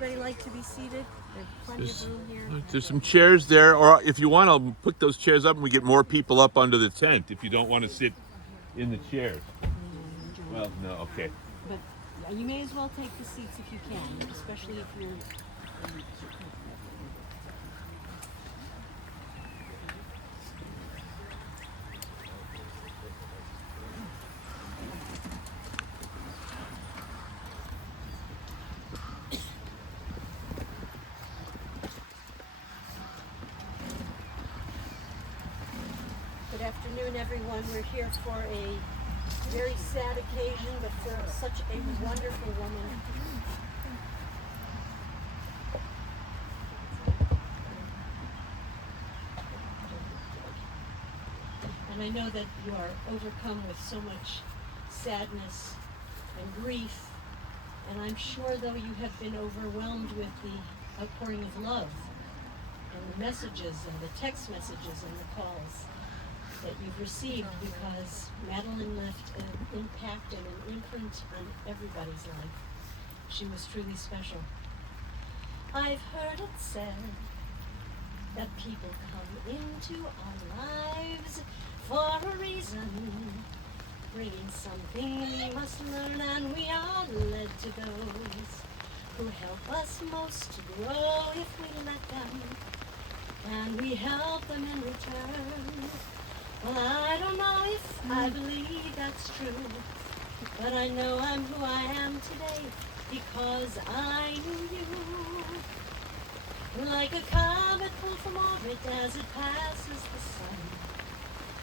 anybody like to be seated? There's plenty of room here. There's some chairs there, or if you want, I'll put those chairs up and we get more people up under the tent if you don't want to sit in the chairs. Well, no, okay. But yeah, you may as well take the seats if you can, especially if you're... Good afternoon, everyone. We're here for a very sad occasion, but for such a wonderful woman. And I know that you are overcome with so much sadness and grief, and I'm sure, though, you have been overwhelmed with the outpouring of love and the messages and the text messages and the calls that you've received, because Madeline left an impact and an imprint on everybody's life. She was truly special. I've heard it said that people come into our lives for a reason, bringing something we must learn, and we are led to those who help us most to grow if we let them, and we help them in return. Well, I don't know if I believe that's true, but I know I'm who I am today because I knew you. Like a comet pulled from orbit as it passes the sun,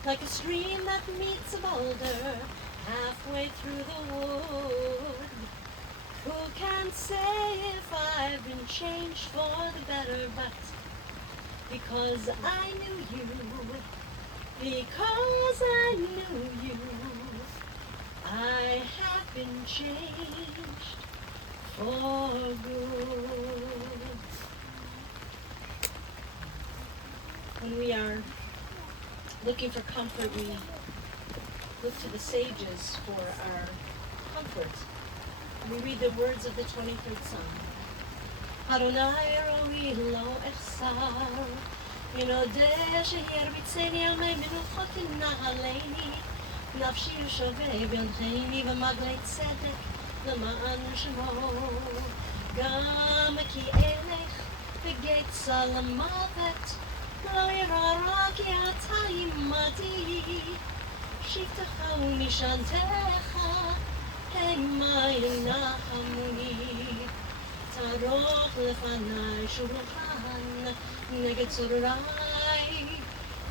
like a stream that meets a boulder halfway through the wood. Who can say if I've been changed for the better, but because I knew you. Because I knew you, I have been changed for good. When we are looking for comfort, we look to the sages for our comfort. And we read the words of the 23rd Psalm. Adonai ro'i lo echsar, יודע שירביצני על מי מנוחות ינעלני, נפשי שווה בנתני במגלי צדק למען שמו. גם כי אלך בגיא צל המוות, לא ירא רע כי אתה עמדי. שבטך ומשענתך המה ינחמוני. תערוך לפני שולחן נגד צורריי,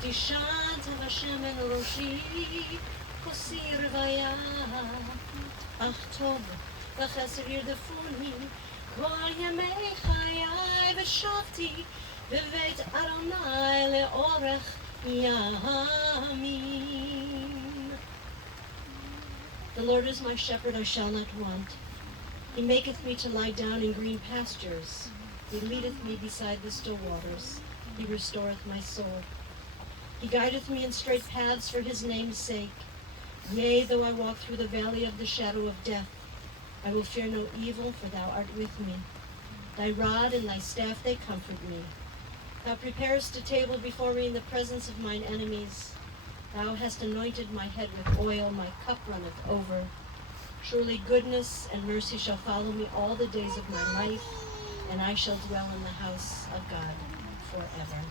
תשען השמן ראשי, כוסי רוויה. אך טוב וחסר ירדפוני כל ימי חיי, ושבתי בבית אדוני לאורך ימים. The Lord is my shepherd, I shall not want. He maketh me to lie down in green pastures. He leadeth me beside the still waters. He restoreth my soul. He guideth me in straight paths for his name's sake. Yea, though I walk through the valley of the shadow of death, I will fear no evil, for thou art with me. Thy rod and thy staff, they comfort me. Thou preparest a table before me in the presence of mine enemies. Thou hast anointed my head with oil, my cup runneth over. Surely goodness and mercy shall follow me all the days of my life, and I shall dwell in the house of God forever.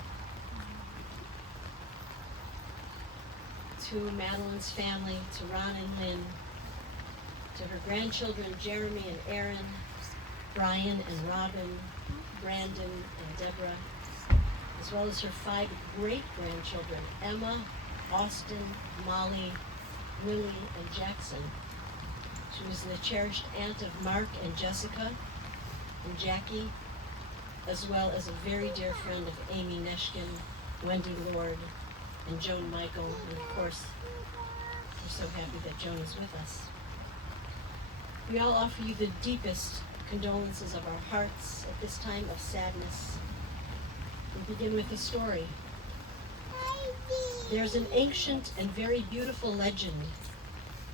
To Madeline's family, to Ron and Lynn, to her grandchildren Jeremy and Aaron, Brian and Robin, Brandon and Deborah, as well as her 5 great-grandchildren, Emma, Austin, Molly, Willie, and Jackson. She was the cherished aunt of Mark and Jessica and Jackie, as well as a very dear friend of Amy Neshkin, Wendy Lord, and Joan Michael, and of course, we're so happy that Joan is with us. We all offer you the deepest condolences of our hearts at this time of sadness. We begin with a story. There's an ancient and very beautiful legend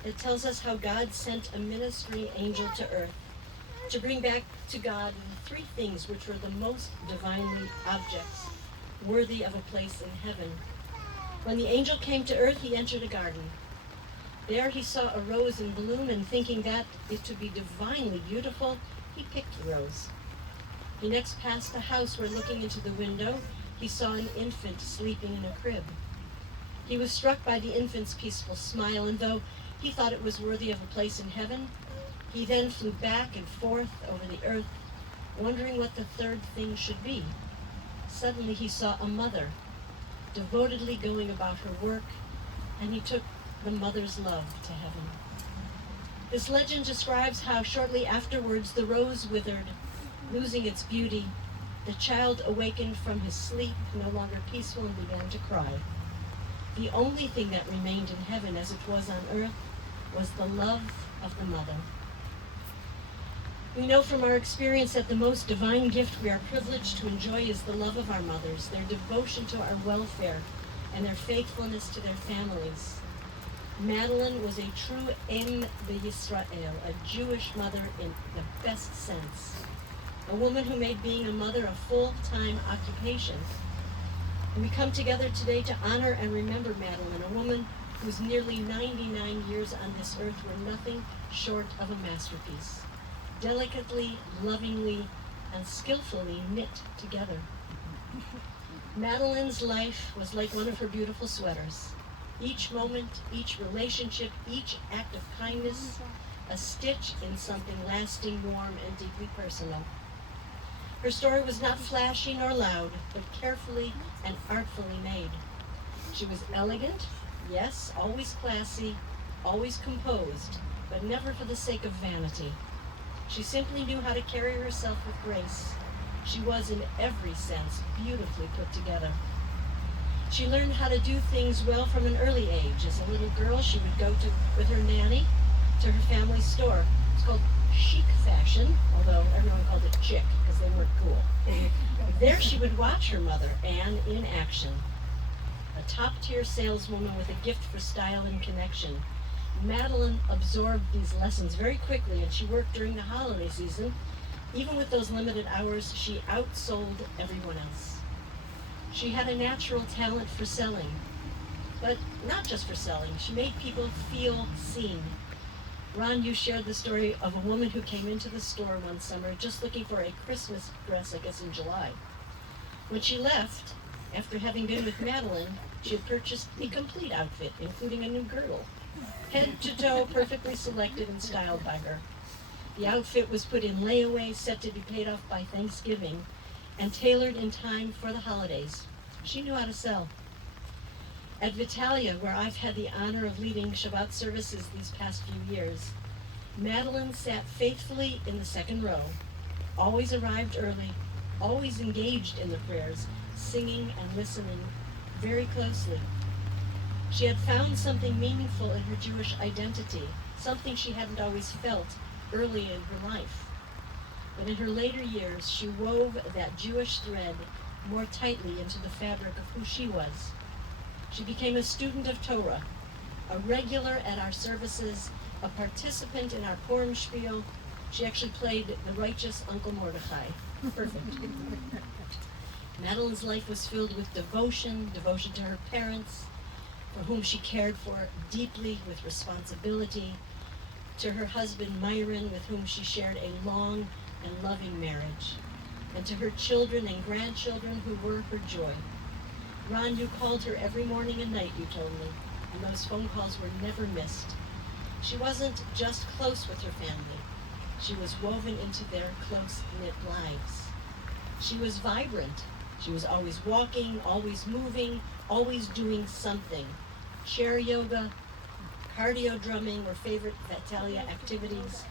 that tells us how God sent a ministering angel to earth to bring back to God the three things which were the most divinely objects, worthy of a place in heaven. When the angel came to earth, he entered a garden. There he saw a rose in bloom, and thinking that it to be divinely beautiful, he picked the rose. He next passed a house where, looking into the window, he saw an infant sleeping in a crib. He was struck by the infant's peaceful smile, and though he thought it was worthy of a place in heaven, he then flew back and forth over the earth, wondering what the third thing should be. Suddenly he saw a mother, devotedly going about her work, and he took the mother's love to heaven. This legend describes how shortly afterwards the rose withered, losing its beauty. The child awakened from his sleep, no longer peaceful, and began to cry. The only thing that remained in heaven as it was on earth was the love of the mother. We know from our experience that the most divine gift we are privileged to enjoy is the love of our mothers, their devotion to our welfare, and their faithfulness to their families. Madeline was a true Em B'Yisrael, a Jewish mother in the best sense, a woman who made being a mother a full-time occupation. And we come together today to honor and remember Madeline, a woman whose nearly 99 years on this earth were nothing short of a masterpiece, delicately, lovingly, and skillfully knit together. Madeline's life was like one of her beautiful sweaters. Each moment, each relationship, each act of kindness, a stitch in something lasting, warm, and deeply personal. Her story was not flashy nor loud, but carefully and artfully made. She was elegant, yes, always classy, always composed, but never for the sake of vanity. She simply knew how to carry herself with grace. She was, in every sense, beautifully put together. She learned how to do things well from an early age. As a little girl, she would go with her nanny to her family's store. It's called chic fashion, although everyone called it chic because they weren't cool. There she would watch her mother, Anne, in action. A top-tier saleswoman with a gift for style and connection. Madeline absorbed these lessons very quickly, and she worked during the holiday season. Even with those limited hours, she outsold everyone else. She had a natural talent for selling, but not just for selling. She made people feel seen. Ron, you shared the story of a woman who came into the store one summer just looking for a Christmas dress, I guess in July. When she left, after having been with Madeline, she had purchased the complete outfit, including a new girdle, head to toe, perfectly selected and styled by her. The outfit was put in layaway, set to be paid off by Thanksgiving, and tailored in time for the holidays. She knew how to sell. At Vitalia, where I've had the honor of leading Shabbat services these past few years, Madeline sat faithfully in the second row, always arrived early, always engaged in the prayers, singing and listening very closely. She had found something meaningful in her Jewish identity, something she hadn't always felt early in her life. But in her later years, she wove that Jewish thread more tightly into the fabric of who she was. She became a student of Torah, a regular at our services, a participant in our Purim spiel. She actually played the righteous Uncle Mordechai. Perfect. Madeline's life was filled with devotion to her parents, for whom she cared for deeply with responsibility, to her husband Myron, with whom she shared a long and loving marriage, and to her children and grandchildren who were her joy. Ron, you called her every morning and night, you told me, and those phone calls were never missed. She wasn't just close with her family. She was woven into their close-knit lives. She was vibrant. She was always walking, always moving, always doing something. Chair yoga, cardio drumming were favorite Vitalia activities.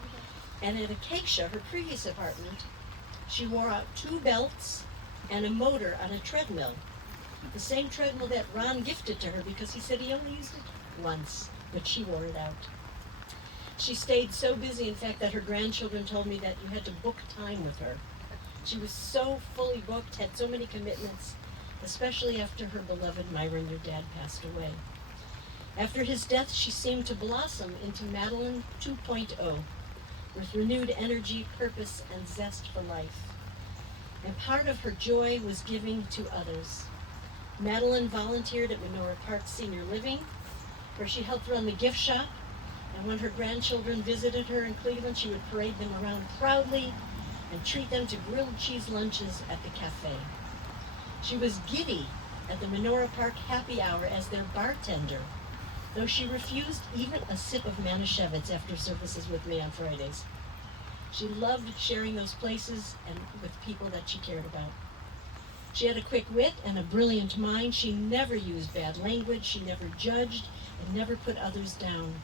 And at Acacia, her previous apartment, she wore out 2 belts and a motor on a treadmill. The same treadmill that Ron gifted to her because he said he only used it once, but she wore it out. She stayed so busy, in fact, that her grandchildren told me that you had to book time with her. She was so fully booked, had so many commitments, especially after her beloved Myron, your dad, passed away. After his death, she seemed to blossom into Madeline 2.0, with renewed energy, purpose, and zest for life. And part of her joy was giving to others. Madeline volunteered at Menora Park Senior Living, where she helped run the gift shop, and when her grandchildren visited her in Cleveland, she would parade them around proudly and treat them to grilled cheese lunches at the cafe. She was giddy at the Menora Park happy hour as their bartender, though she refused even a sip of Manischewitz after services with me on Fridays. She loved sharing those places and with people that she cared about. She had a quick wit and a brilliant mind. She never used bad language, she never judged, and never put others down.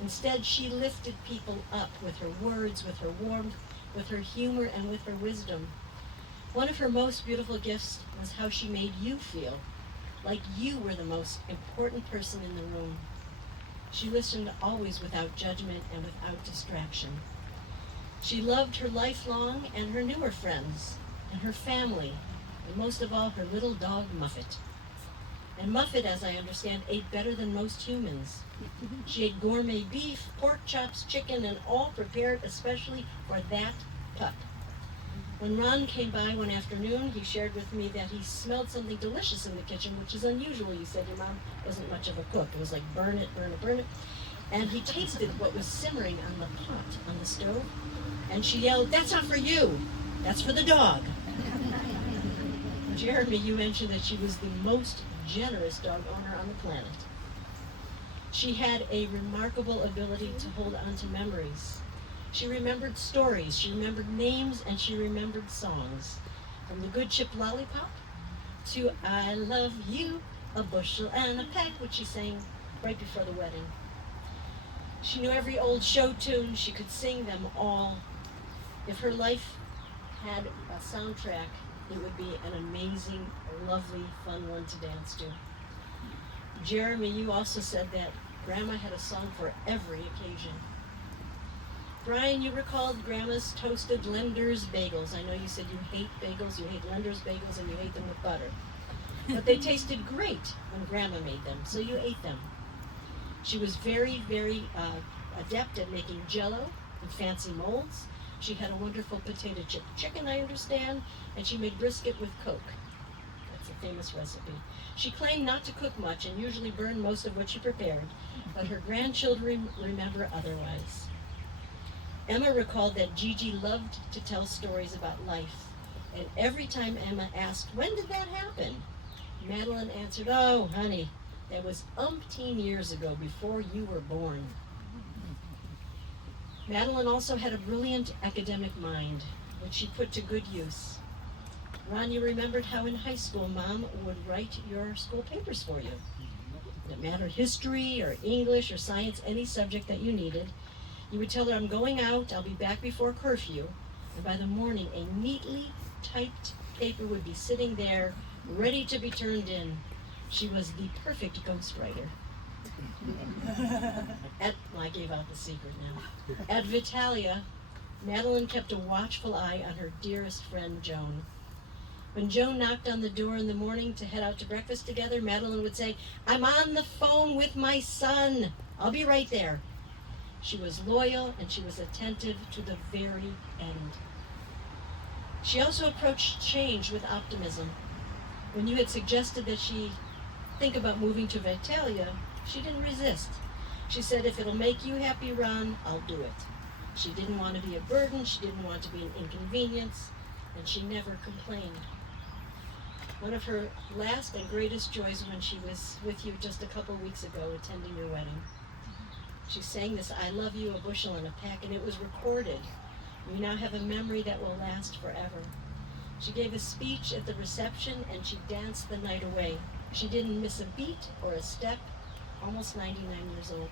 Instead, she lifted people up with her words, with her warmth, with her humor, and with her wisdom. One of her most beautiful gifts was how she made you feel, like you were the most important person in the room. She listened always without judgment and without distraction. She loved her lifelong and her newer friends, and her family, and most of all, her little dog, Muffet. And Muffet, as I understand, ate better than most humans. She ate gourmet beef, pork chops, chicken, and all prepared especially for that pup. When Ron came by one afternoon, he shared with me that he smelled something delicious in the kitchen, which is unusual. You said your mom wasn't much of a cook. It was like burn it, burn it, burn it. And he tasted what was simmering on the pot on the stove, and she yelled, "That's not for you, that's for the dog." Jeremy, you mentioned that she was the most generous dog owner on the planet. She had a remarkable ability to hold on to memories. She remembered stories, she remembered names, and she remembered songs. From the Good Chip Lollipop to I Love You, a Bushel and a Peck, which she sang right before the wedding. She knew every old show tune, she could sing them all. If her life had a soundtrack, it would be an amazing, lovely, fun one to dance to. Jeremy, you also said that Grandma had a song for every occasion. Brian, you recalled Grandma's toasted Lender's bagels. I know you said you hate bagels, you hate Lender's bagels, and you hate them with butter. But they tasted great when Grandma made them, so you ate them. She was very, very adept at making Jell-O in fancy molds. She had a wonderful potato chip chicken, I understand, and she made brisket with Coke. That's a famous recipe. She claimed not to cook much and usually burned most of what she prepared, but her grandchildren remember otherwise. Emma recalled that Gigi loved to tell stories about life, and every time Emma asked, "When did that happen?" Madeline answered, "Oh, honey, that was umpteen years ago, before you were born." Madeline also had a brilliant academic mind, which she put to good use. Ron, you remembered how in high school Mom would write your school papers for you. It mattered history or English or science, any subject that you needed. You would tell her, "I'm going out, I'll be back before curfew," and by the morning a neatly typed paper would be sitting there, ready to be turned in. She was the perfect ghostwriter. I gave out the secret now. At Vitalia, Madeline kept a watchful eye on her dearest friend, Joan. When Joan knocked on the door in the morning to head out to breakfast together, Madeline would say, "I'm on the phone with my son. I'll be right there." She was loyal and she was attentive to the very end. She also approached change with optimism. When you had suggested that she think about moving to Vitalia, she didn't resist. She said, "If it'll make you happy, Ron, I'll do it." She didn't want to be a burden, she didn't want to be an inconvenience, and she never complained. One of her last and greatest joys when she was with you just a couple weeks ago attending your wedding. She sang this "I Love You, a Bushel and a Peck," and it was recorded. We now have a memory that will last forever. She gave a speech at the reception and she danced the night away. She didn't miss a beat or a step, almost 99 years old.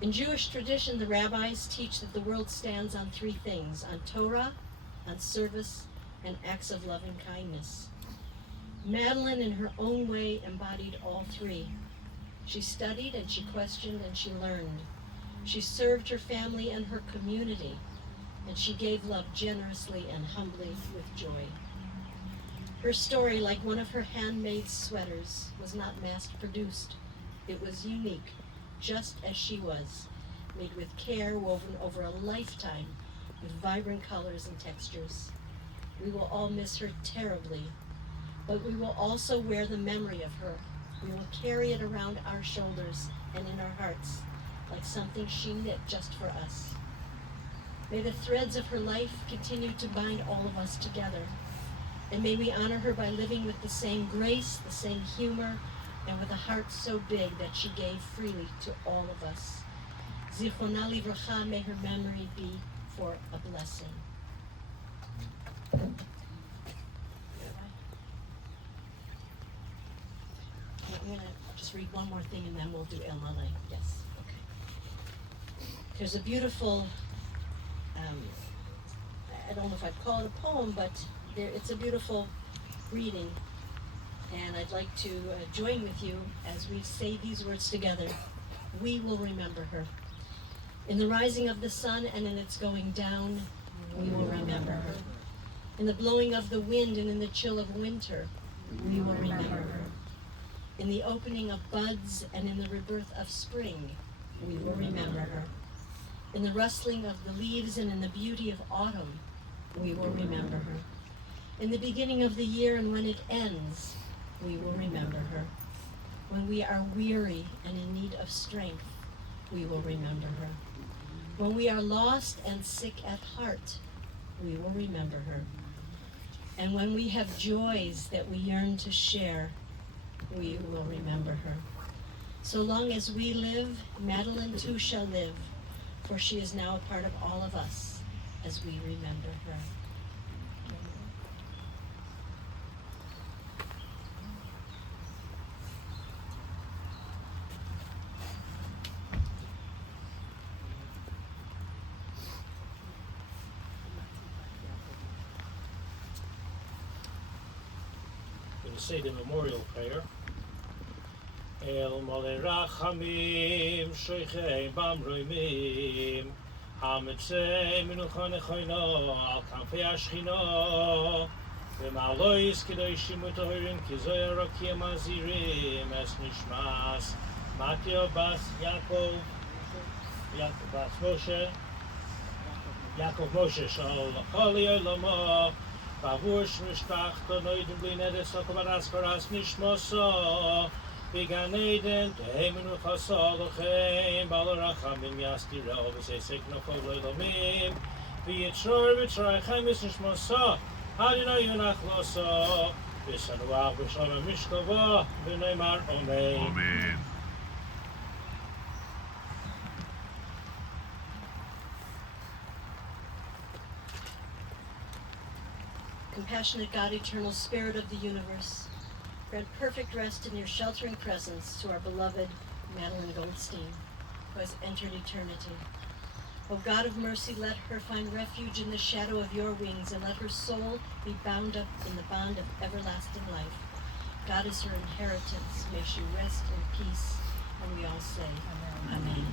In Jewish tradition, the rabbis teach that the world stands on three things: on Torah, on service, and acts of loving kindness. Madeline, in her own way, embodied all three. She studied and she questioned and she learned. She served her family and her community, and she gave love generously and humbly with joy. Her story, like one of her handmade sweaters, was not mass-produced. It was unique, just as she was. made with care, woven over a lifetime with vibrant colors and textures. We will all miss her terribly, but we will also wear the memory of her. We will carry it around our shoulders and in our hearts, like something she knit just for us. May the threads of her life continue to bind all of us together, and may we honor her by living with the same grace, the same humor, and with a heart so big that she gave freely to all of us. Zichrona livracha, may her memory be for a blessing. I'm going to just read one more thing and then we'll do El Malay. Yes, okay. There's a beautiful, I don't know if I'd call it a poem, but it's a beautiful reading. And I'd like to join with you as we say these words together. We will remember her. In the rising of the sun and in its going down, we will remember her. In the blowing of the wind and in the chill of winter, we will remember her. In the opening of buds and in the rebirth of spring, we will remember her. In the rustling of the leaves and in the beauty of autumn, we will remember her. In the beginning of the year and when it ends, we will remember her. When we are weary and in need of strength, we will remember her. When we are lost and sick at heart, we will remember her. And when we have joys that we yearn to share, we will remember her. So long as we live, Madeline too shall live, for she is now a part of all of us as we remember her. We'll say the memorial prayer. El Molei Rachamim, Shoichei Bamroimim, Hamitzei Menucha Nechoino, Al Kanfei Ashchino, V'ma'alois Kedoshim U'Tohirim, Kizoya Rokiem Azirim, Es Nishmas, Matio Bas Yaakov, Yaakov Bas Moshe, Yaakov Moshe, Shal Choli Olamo, Bavur Shmishpachto Noidem Bli Nedes Sokobaras Paras Nishmoso, Began Eden, Tehemenu Chasal Lochem, Balarachamim Yastirel, V'Seisek Nofol Lomim, V'Yitzror V'Tzror Chemis Nishmoso, Adonai Yonach Loso, V'Sanuach V'Shalom Mishkova, V'Neimar Omein. Amen. Compassionate God, eternal Spirit of the universe, grant perfect rest in your sheltering presence to our beloved Madeline Goldstein, who has entered eternity. O God of mercy, let her find refuge in the shadow of your wings, and let her soul be bound up in the bond of everlasting life. God is her inheritance. May she rest in peace. And we all say, Amen.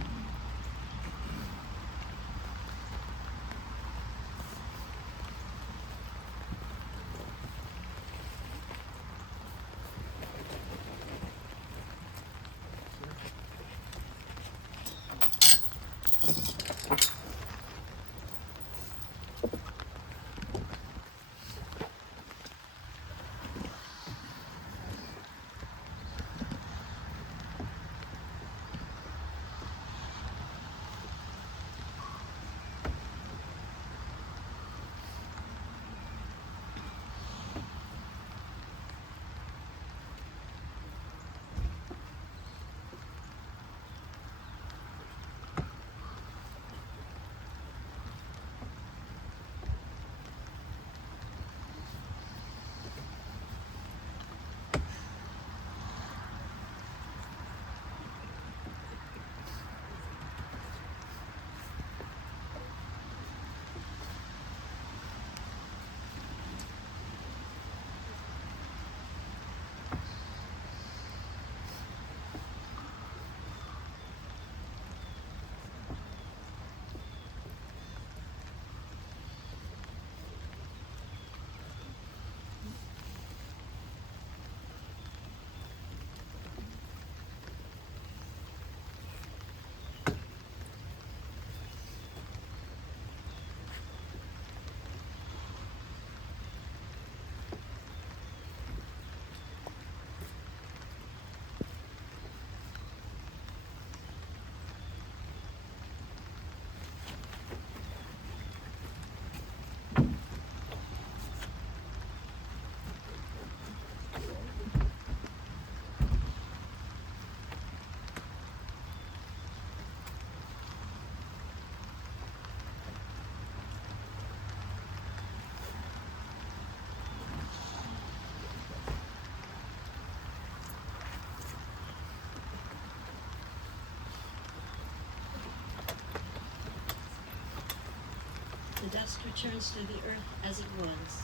dust returns to the earth as it was.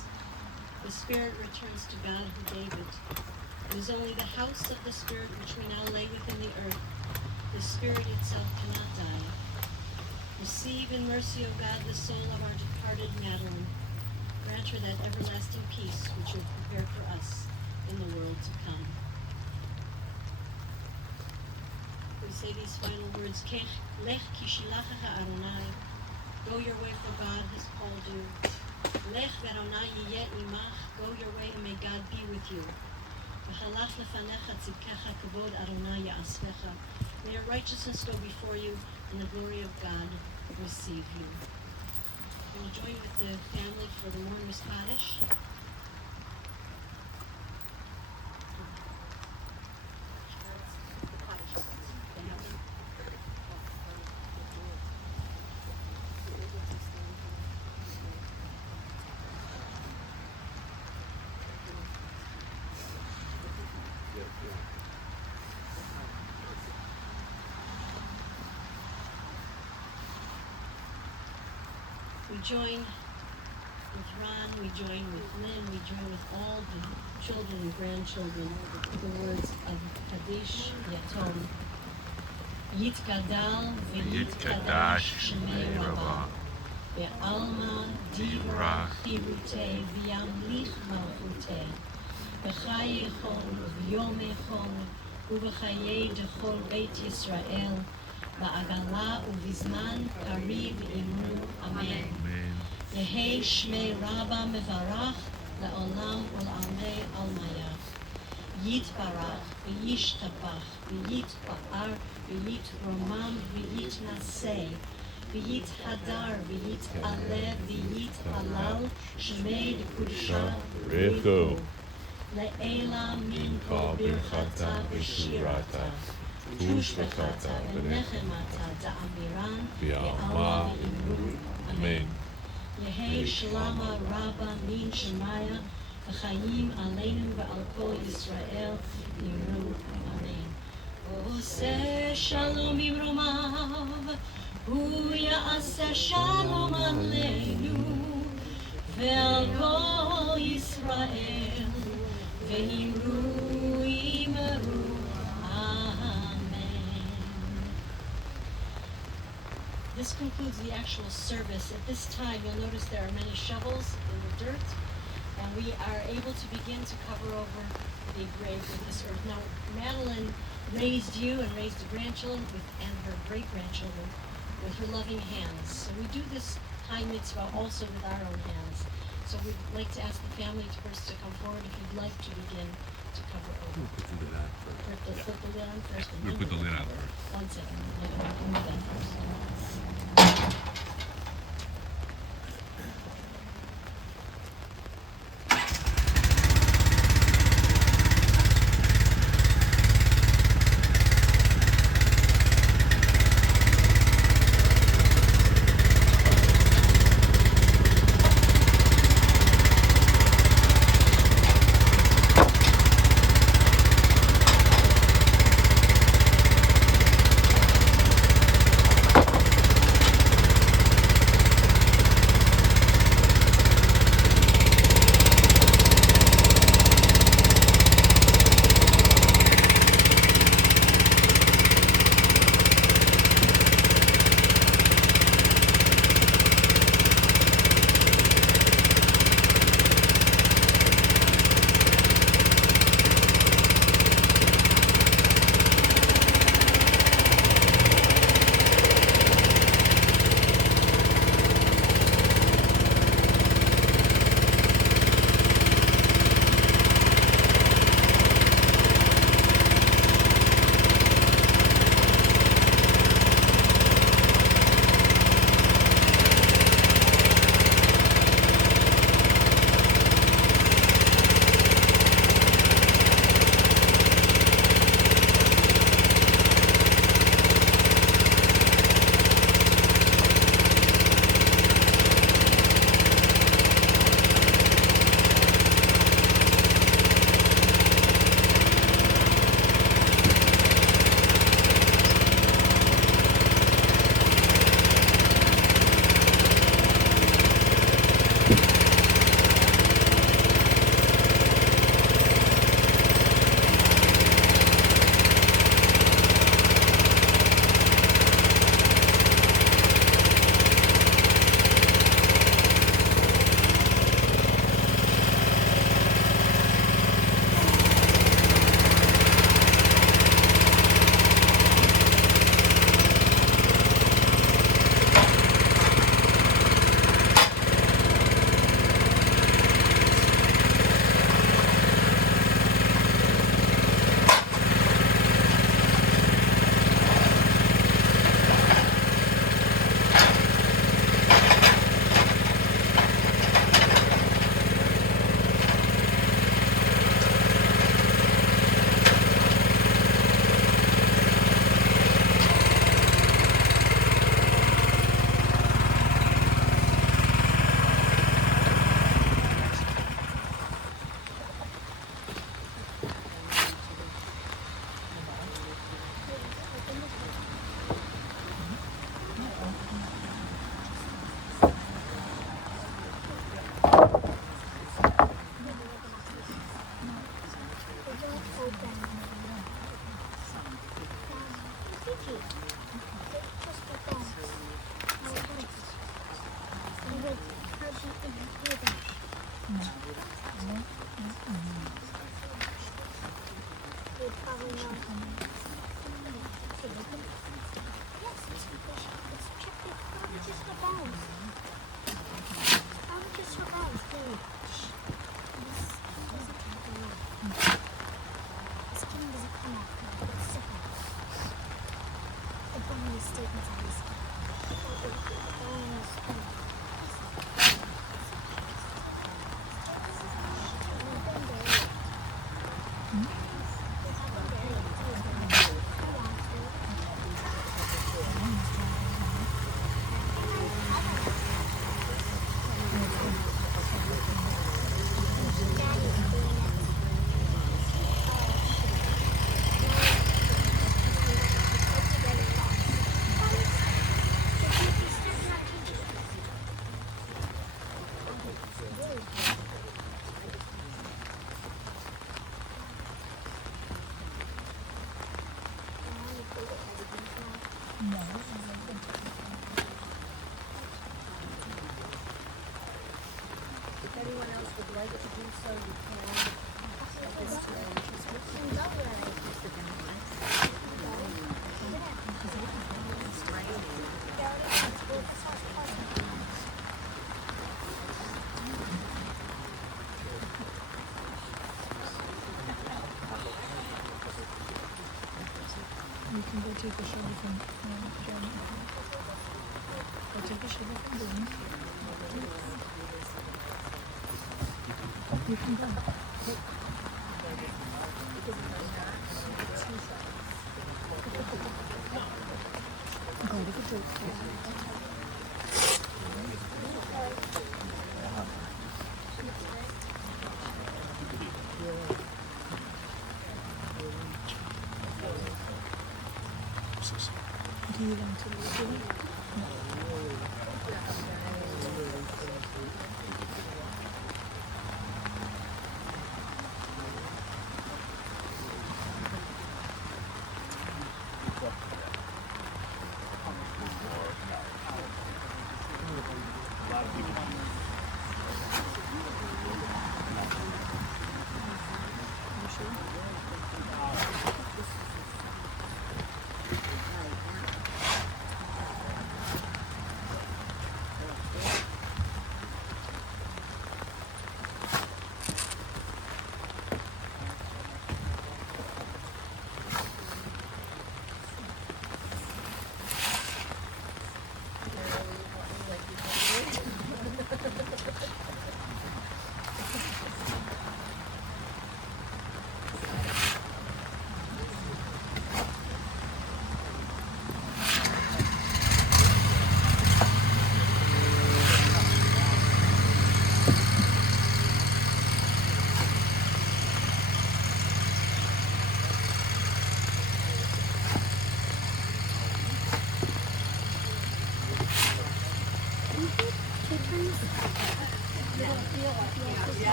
The spirit returns to God who gave it. It is only the house of the spirit which we now lay within the earth. The spirit itself cannot die. Receive in mercy, O God, the soul of our departed Madeline. Grant her that everlasting peace which you have prepared for us in the world to come. We say these final words, Kech lech kishilacha Adonai. Go your way, for God has called you. Lech ve'Adonai yiyeh imach. Go your way, and may God be with you. V'halach lefanecha tzidkecha kavod Adonai ya'asvecha. May your righteousness go before you, and the glory of God receive you. We'll join with the family for the mourner's Kaddish. We join with Ron, we join with Lynn, we join with all the children and grandchildren with the words of Kaddish Yatom. Yitkadal v'yitkadash shmei Rabbah. Ve'alma divra chirutei v'yamlich malchutei. B'chai echon v'yom echon u'b'chayei dechol Beit Yisrael. Ba'agala u'vizman kariv imru. Amen. Yehei shmei Rabbah mevarach le'olam ul'amei almayach. Yitbarach v'yishtapach v'yitpa'ar v'yitromam v'yitnaseh v'yithadar v'yit'aleh v'yithalal shmei d'kudusha Rechu. Le'ela min kol birchata v'shirata. Tushbechata v'nechemata da'amiran ve'alma imru. Amen. Yehei shalama Rabbah min shemaya v'chayim aleinu ve'al kol Yisrael imru. Amen. Oseh shalom imromav hu ya'aseh shalom aleinu ve'al kol Yisrael ve'imru imru. This concludes the actual service. At this time, you'll notice there are many shovels in the dirt, and we are able to begin to cover over the grave with this earth. Now, Madeline raised you and raised the grandchildren and her great-grandchildren with her loving hands. So we do this high mitzvah also with our own hands. So we'd like to ask the family first to come forward if you'd like to begin to cover over. Let's put the lid on first. We'll put the lid on first. 1 second. We'll move that first. If anyone else would like to do so, you can. At this time. You can go take a shower from Jeremy. Go take a shower from Boone. You can go. Go to the drugstore. Do you want to do it?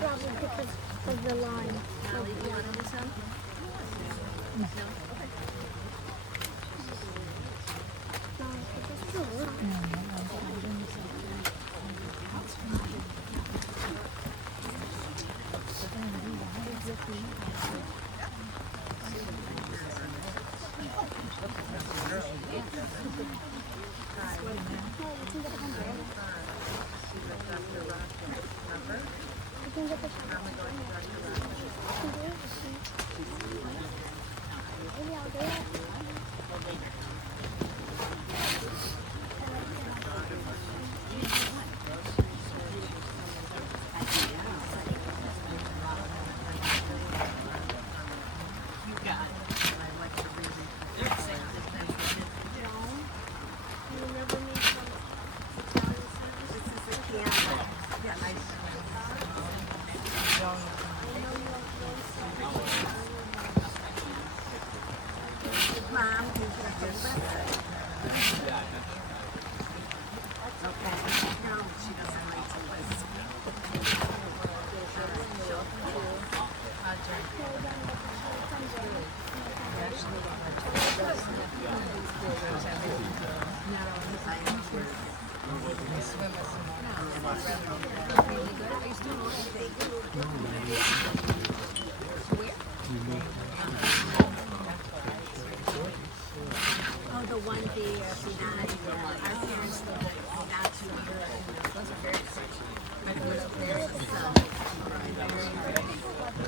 Probably because of the line. Allie, do you want to do some? No? Okay. No, it's too long.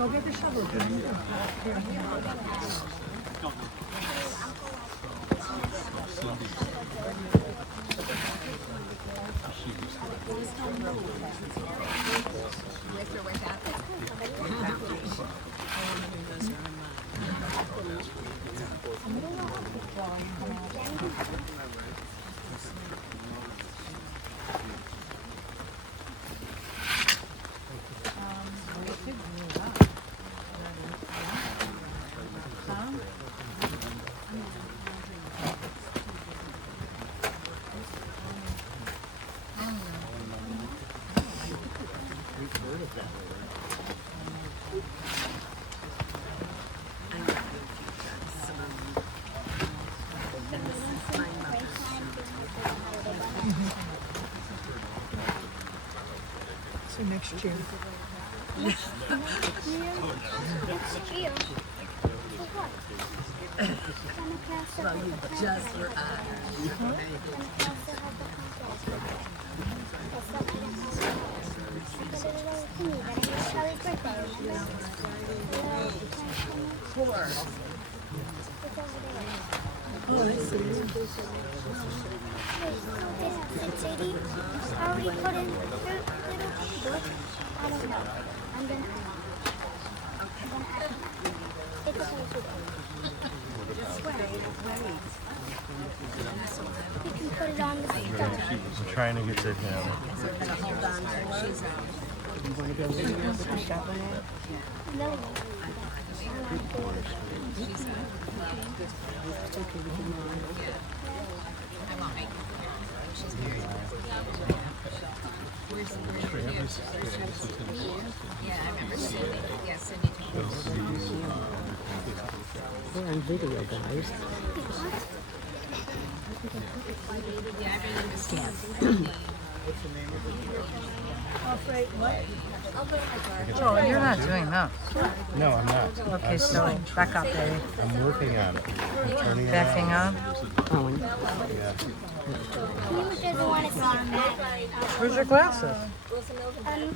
Go get the shovel. So next year. Well, you just were Already put in little book. I don't know. I'm gonna it's a you can put it on the stove. I'm trying to get to him. hold on to her. She's out. You want to go in and put the shovel in? No. Yeah, I remember Cindy. Yeah, Cindy told me. We're on video, guys. Yeah, I remember Cindy. Oh, you're not doing that. No, I'm not. Okay, so back up, baby. I'm working on it. I'm turning it Backing on. up. He doesn't want to see that. Where's your glasses?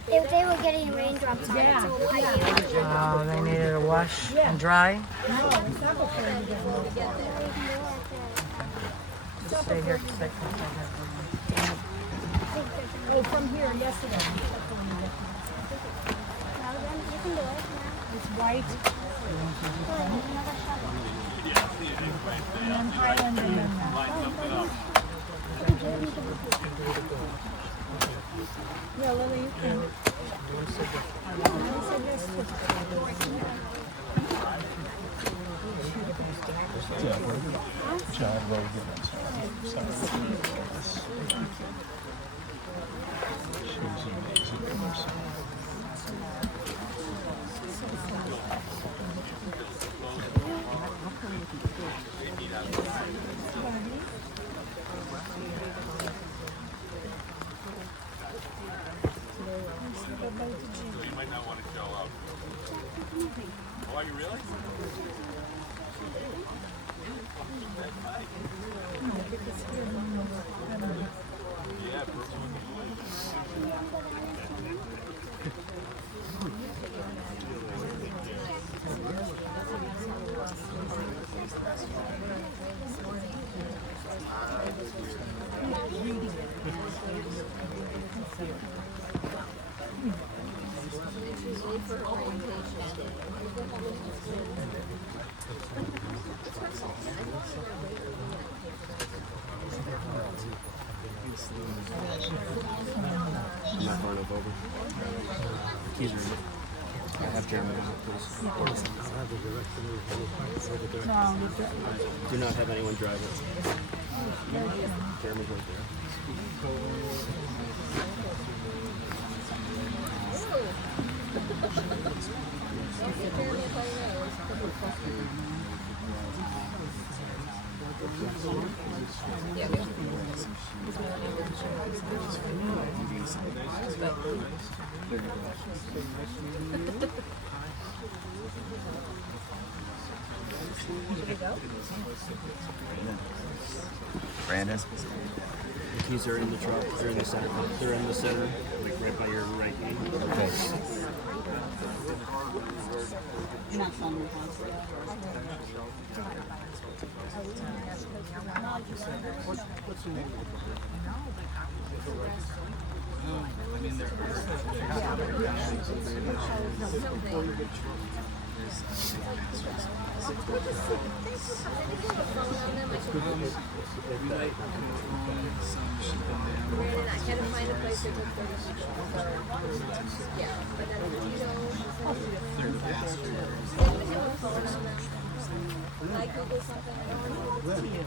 If they were getting raindrops on it, so Oh, they needed to wash and dry. Stay here 'cause I can Oh, from here, yesterday. you can do it now. It's white, Another shovel. and then Highland, and then that. Yeah, Lily, you can. I said yes John Logan. Sorry. She was an amazing person. You might not want to show up. Oh, are you really? Not far enough over. Keys are in it. I have Jeremy on it, please. Do not have anyone drive it. Jeremy's right there. Brandon. The keys are in the truck. They're in the center. They're in the center, like right by your right knee. Okay. Brandon, I had to find a place that took 30 people. So, yeah, but then, you know, a phone on them. I Google something, I don't know what to you.